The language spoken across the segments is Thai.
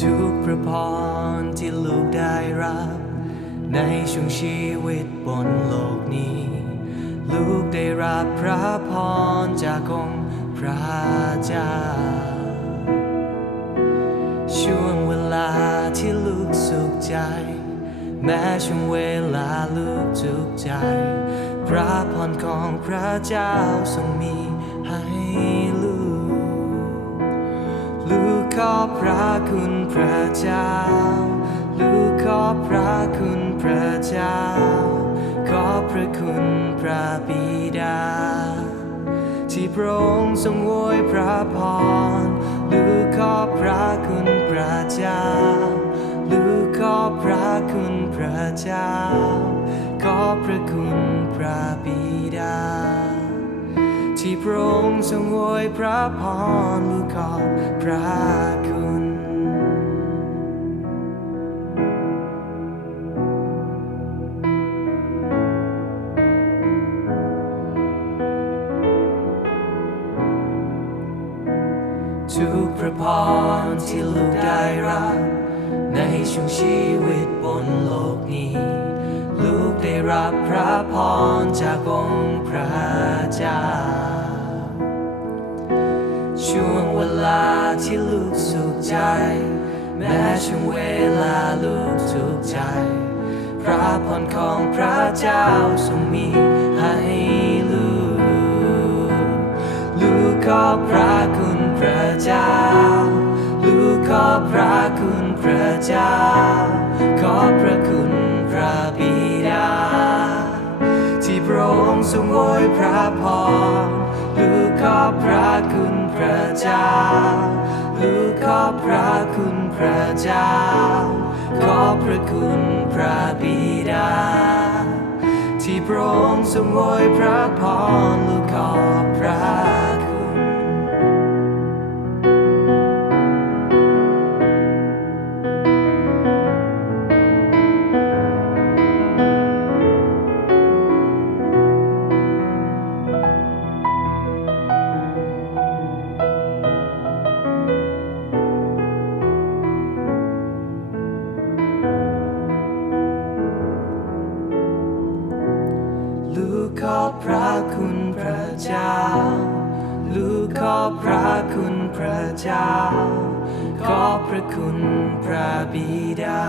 ทุกพระพรที่ลูกได้รับ ในช่วงชีวิตบนโลกนี้ ลูกได้รับพระพรจากองค์พระเจ้า ช่วงเวลาที่ลูกสุขใจ แม้ช่วงเวลาลูกทุกใจ พระพรของพระเจ้าทรงมีให้ ขอพระคุณพระเจ้า ลูกขอพระคุณพระเจ้า ขอพระคุณพระบิดา ที่พระองค์ทรงอวยพระพร ลูกขอพระคุณพระเจ้า ลูกขอพระคุณพระเจ้า ขอพระคุณพระบิดาที่พระองค์ทรงอวยพระพรลูกขอบพระ ทุกพระพรที่ลูกได้รับ ในช่วงชีวิตบนโลกนี้ ลูกได้รับพระพรจากองค์พระเจ้า ช่วงเวลาที่ลูกสุขใจ แม้ช่วงเวลาลูกทุกข์ใจ พระพรของพระเจ้าทรงมีให้ลูก ลูกขอบพระคุณ ระเจ้า ลูกขอบพระคุณพระเจ้า ขอบพระคุณพระบิดา ที่พระองค์ทรงอวยพระพรลูกขอบพระคุณพระเจ้า ลูกขอบพระคุณพระเจ้า ขอบพระคุณพระบิดา ที่พระองค์ทรงอวยพระพรลูกขอบพระ ลูกขอบพระคุณพระเจ้า ลูกขอบพระคุณพระเจ้า ขอบพระคุณพระบิดา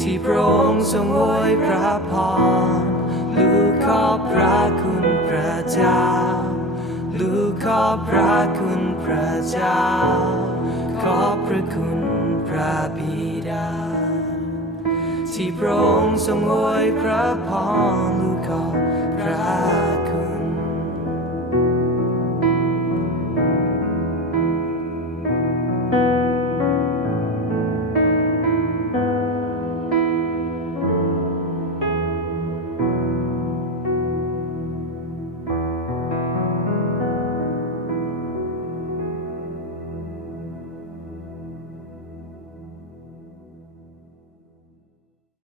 ที่พระองค์ทรงอวยพระพร ลูกขอบพระคุณพระเจ้า ลูกขอบพระคุณพระเจ้า ขอบพระคุณพระบิดา ที่พระองค์ทรงอวยพระพรลูกขอบพระ